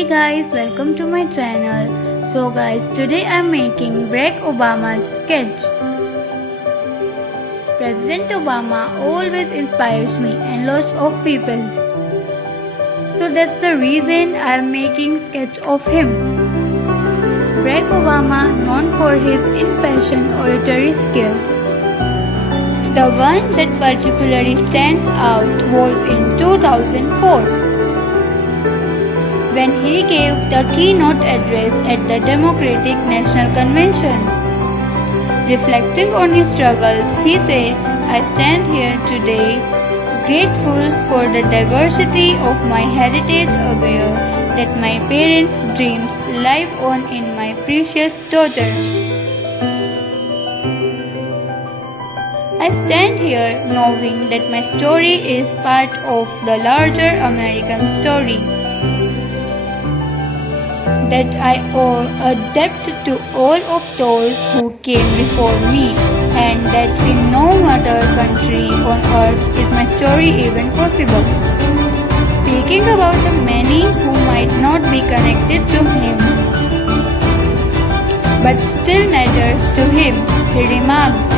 Hey guys, welcome to my channel. So guys, today I'm making Barack Obama's sketch. President Obama always inspires me and lots of people. So that's the reason I'm making sketch of him. Barack Obama, known for his impassioned oratory skills. The one that particularly stands out was in 2004. When he gave the keynote address at the Democratic National Convention. Reflecting on his struggles, he said, "I stand here today grateful for the diversity of my heritage, aware that my parents' dreams live on in my precious daughter. I stand here knowing that my story is part of the larger American story. That I owe a debt to all of those who came before me, and that in no other country on earth is my story even possible." Speaking about the many who might not be connected to him, but still matters to him, he remarked,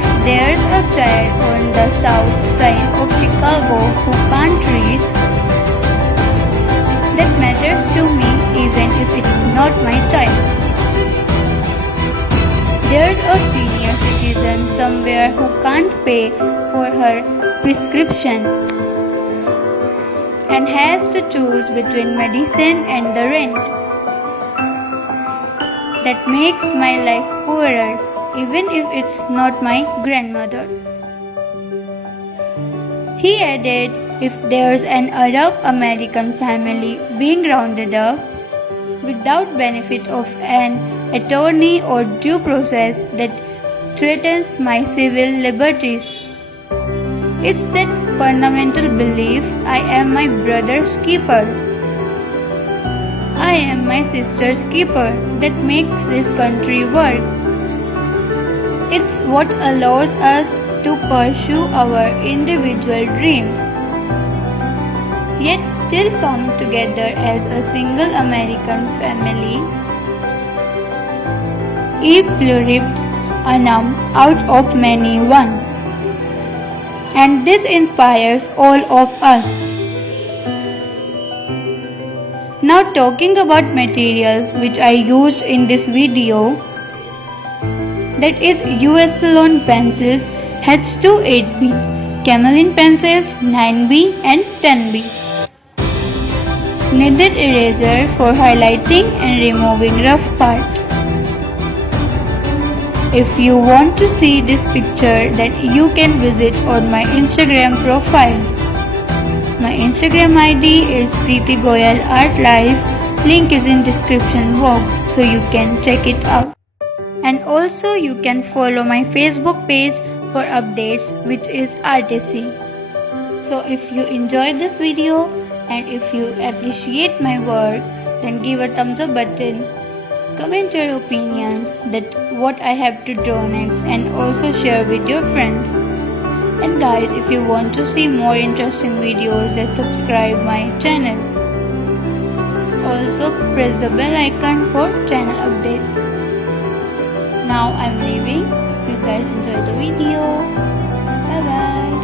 "If there's a child on the south side of Chicago who can't read, that matters to me even if it's not my child. There's a senior citizen somewhere who can't pay for her prescription and has to choose between medicine and the rent. That makes my life poorer even if it's not my grandmother." He added, "If there's an Arab American family being rounded up without benefit of an attorney or due process that threatens my civil liberties, it's that fundamental belief I am my brother's keeper. I am my sister's keeper that makes this country work. It's what allows us to pursue our individual dreams, yet still come together as a single American family. E pluribus unum, out of many one." And this inspires all of us. Now talking about materials which I used in this video, that is Uslon pencils H28B, Camelin pencils 9B and 10B. Kneaded eraser for highlighting and removing rough part. If you want to see this picture, then you can visit on my Instagram profile. My Instagram ID is Preeti Goyal Art Life. Link is in description box so you can check it out. And also you can follow my Facebook page for updates, which is RTC. So if you enjoyed this video and if you appreciate my work, then give a thumbs up button, comment your opinions that what I have to draw next, and also share with your friends. And guys, if you want to see more interesting videos, then subscribe my channel. Also press the bell icon for channel updates. Now I'm leaving. You guys enjoy the video. Bye bye.